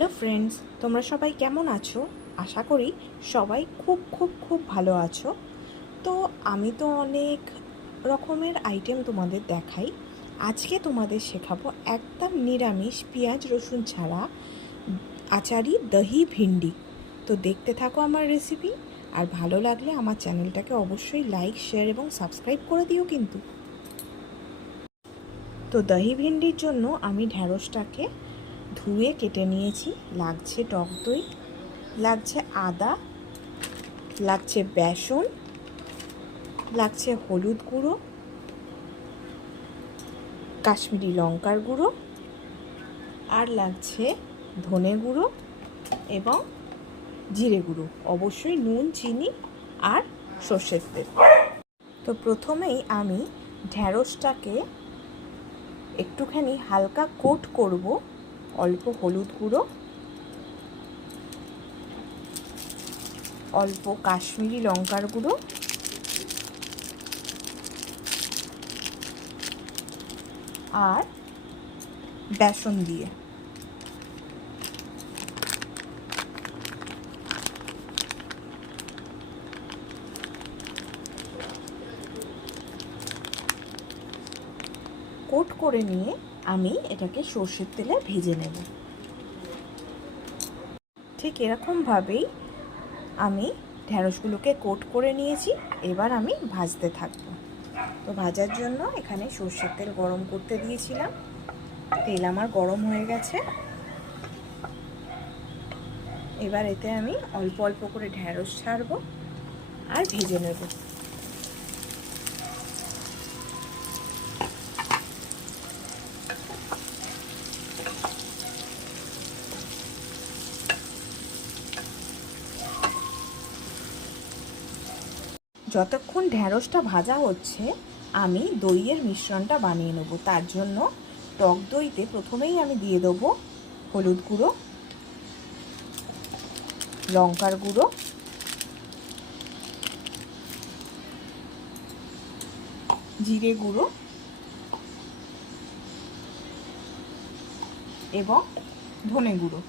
Hello friends, তোমরা সবাই কেমন আছো? আশা করি সবাই খুব খুব খুব ভালো আছো। তো আমি তো অনেক রকমের আইটেম তোমাদের দেখাই। আজকে তোমাদের শেখাবো একদম নিরামিষ পেঁয়াজ রসুন ছাড়া আচারি দহি ভিন্ডি। তো দেখতে থাকো আমার রেসিপি, আর ভালো লাগলে আমার চ্যানেলটাকে অবশ্যই লাইক, শেয়ার এবং সাবস্ক্রাইব করে দিও কিন্তু। তো দহি ভিন্ডির জন্য আমি ঢ্যাঁড়সটাকে ধুয়ে কেটে নিয়েছি। লাগছে টক দই, লাগছে আদা, লাগছে বেসন, লাগছে হলুদ গুঁড়ো, কাশ্মীরি লঙ্কার গুঁড়ো, আর লাগছে ধনে গুঁড়ো এবং জিরে গুঁড়ো, অবশ্যই নুন, চিনি আর সর্ষের তেল। তো প্রথমেই আমি ঢ্যাঁড়সটাকে একটুখানি হালকা কোট করব। অল্প হলুদ গুঁড়ো, অল্প কাশ্মীরি লঙ্কার গুঁড়ো, আর বেসন দিয়ে কোট করে নিয়ে আমি এটাকে সর্ষের তেলে ভেজে নেব। ঠিক এরকমভাবেই আমি ঢ্যাঁড়সগুলোকে কোট করে নিয়েছি। এবার আমি ভাজতে থাকব। তো ভাজার জন্য এখানে সর্ষের তেল গরম করতে দিয়েছিলাম। তেল আমার গরম হয়ে গেছে। এবার এতে আমি অল্প অল্প করে ঢ্যাঁড়স ছাড়বো আর ভেজে নেব। যতক্ষণ ঢ্যাঁড়সটা ভাজা হচ্ছে আমি দইয়ের মিশ্রণটা বানিয়ে নেব। তার জন্য টক দইতে প্রথমেই আমি দিয়ে দেবো হলুদ গুঁড়ো, লঙ্কার গুঁড়ো, জিরে গুঁড়ো এবং ধনে গুঁড়ো।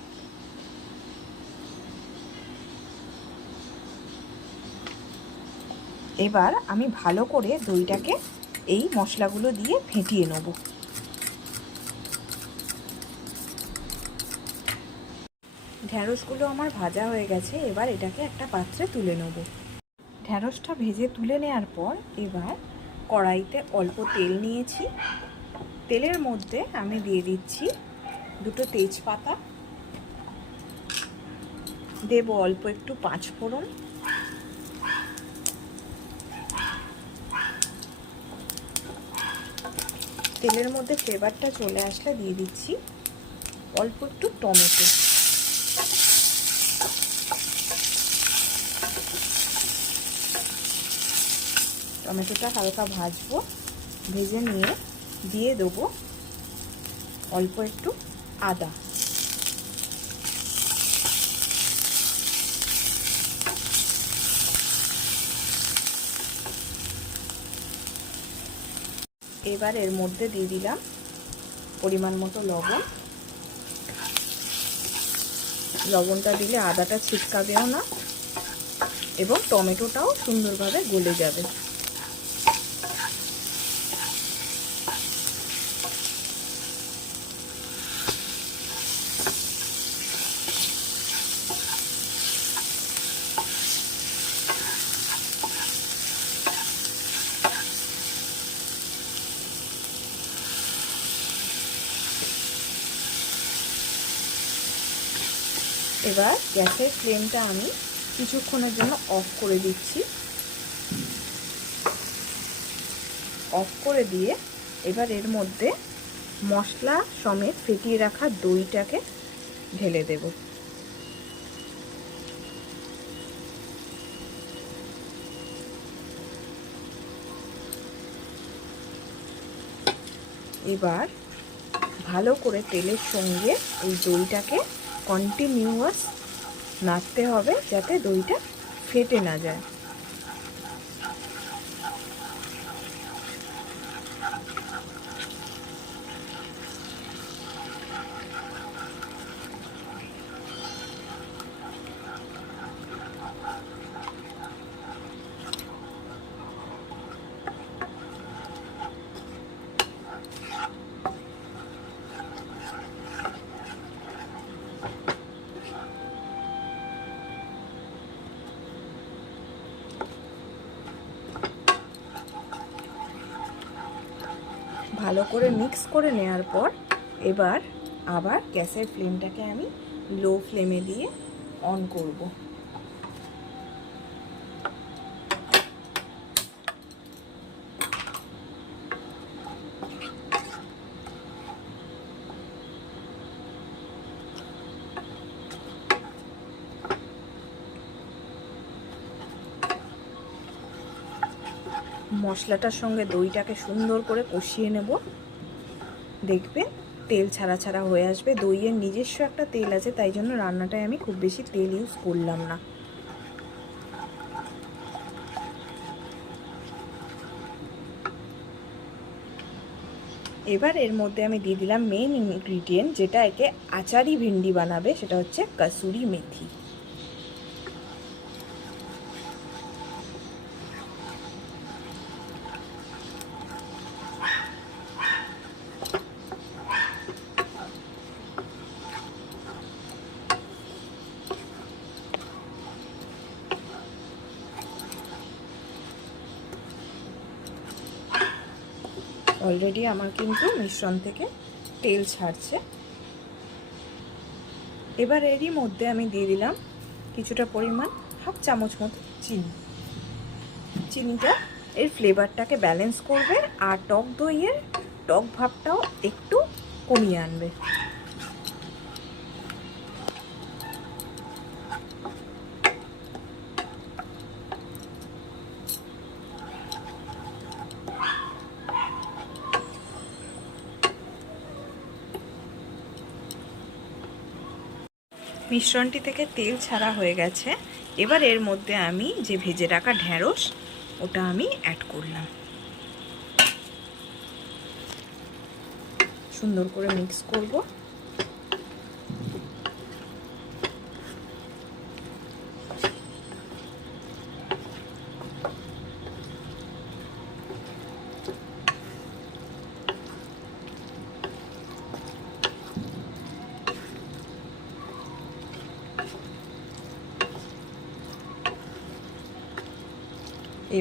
এবার আমি ভালো করে দইটাকে এই মশলাগুলো দিয়ে ফেটিয়ে নেব। ঢ্যাঁড়সগুলো আমার ভাজা হয়ে গেছে। এবার এটাকে একটা পাত্রে তুলে নেব। ঢ্যাঁড়সটা ভেজে তুলে নেওয়ার পর এবার কড়াইতে অল্প তেল নিয়েছি। তেলের মধ্যে আমি দিয়ে দিচ্ছি দুটো তেজপাতা, দেব অল্প একটু পাঁচফোড়ন, তেলের মধ্যে ফ্লেভারটা চলে আসলে দিয়ে দিচ্ছি অল্প একটু টমেটো। টমেটোটা হালকা ভাজবো। ভেজে নিয়ে দিয়ে দেবো অল্প একটু আদা। এবার এর মধ্যে দিয়ে দিলাম পরিমাণ মতো লবণ। লবণটা দিলে আদাটা ছিটকাবেও না এবং টমেটোটাও সুন্দরভাবে গলে যাবে। এবার গ্যাসের ফ্লেমটা আমি কিছুক্ষণের জন্য অফ করে দিচ্ছি। অফ করে দিয়ে এবার এর মধ্যে মশলা সমেত ফেটিয়ে রাখা দইটাকে ঢেলে দেব। এবার ভালো করে তেলের সঙ্গে এই দইটাকে কন্টিনিউয়াস নাড়তে হবে যাতে দইটা ফেটে না যায়। ভালো করে মিক্স করে নেওয়ার পর এবার আবার গ্যাসের ফ্লেমটাকে আমি লো ফ্লেমে দিয়ে অন করব। মশলাটার সঙ্গে দইটাকে সুন্দর করে কষিয়ে নেব। দেখবে তেল ছাড়া ছাড়া হয়ে আসবে। দইয়ের নিজস্ব একটা তেল আছে, তাই জন্য রান্নাটায় আমি খুব বেশি তেল ইউজ করলাম না। এবার এর মধ্যে আমি দিয়ে দিলাম মেন ইনগ্রিডিয়েন্ট, যেটা একে আচারি ভিন্ডি বানাবে, সেটা হচ্ছে কসুরি মেথি। অলরেডি আমার কিন্তু মিশ্রণ থেকে তেল ছাড়ছে। এবার এরই মধ্যে আমি দিয়ে দিলাম কিছুটা পরিমাণ, হাফ চামচ মতো চিনি। চিনিটা এর ফ্লেভারটাকে ব্যালেন্স করবে আর টক দইয়ের টক ভাবটাও একটু কমিয়ে আনবে। মিশ্রণটি থেকে তেল ছাড়া হয়ে গেছে। এবার এর মধ্যে আমি যে ভেজে রাখা ঢ্যাঁড়স, ওটা আমি অ্যাড করলাম। সুন্দর করে মিক্স করব।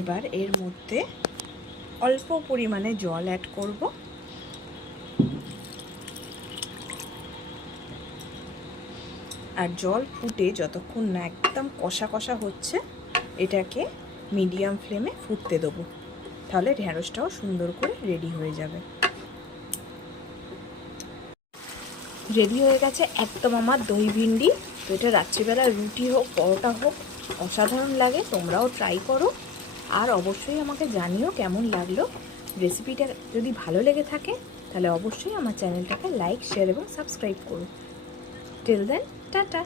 এবার এর মধ্যে অল্প পরিমাণে জল অ্যাড করব। আর জল ফুটে যতক্ষণ না একদম কষা কষা হচ্ছে, এটাকে মিডিয়াম ফ্লেমে ফুটতে দেবো। তাহলে ঢ্যাঁড়সটাও সুন্দর করে রেডি হয়ে যাবে। রেডি হয়ে গেছে একদম আমার দই ভিন্ডি। তো এটা রাত্রিবেলা রুটি হোক পরোটা হোক অসাধারণ লাগে, তোমরাও ট্রাই করো। আর অবশ্যই আমাকে জানিও কেমন লাগলো। রেসিপিটা যদি ভালো লেগে থাকে তাহলে অবশ্যই আমার চ্যানেলটাকে লাইক, শেয়ার এবং সাবস্ক্রাইব করো। Till then, tata.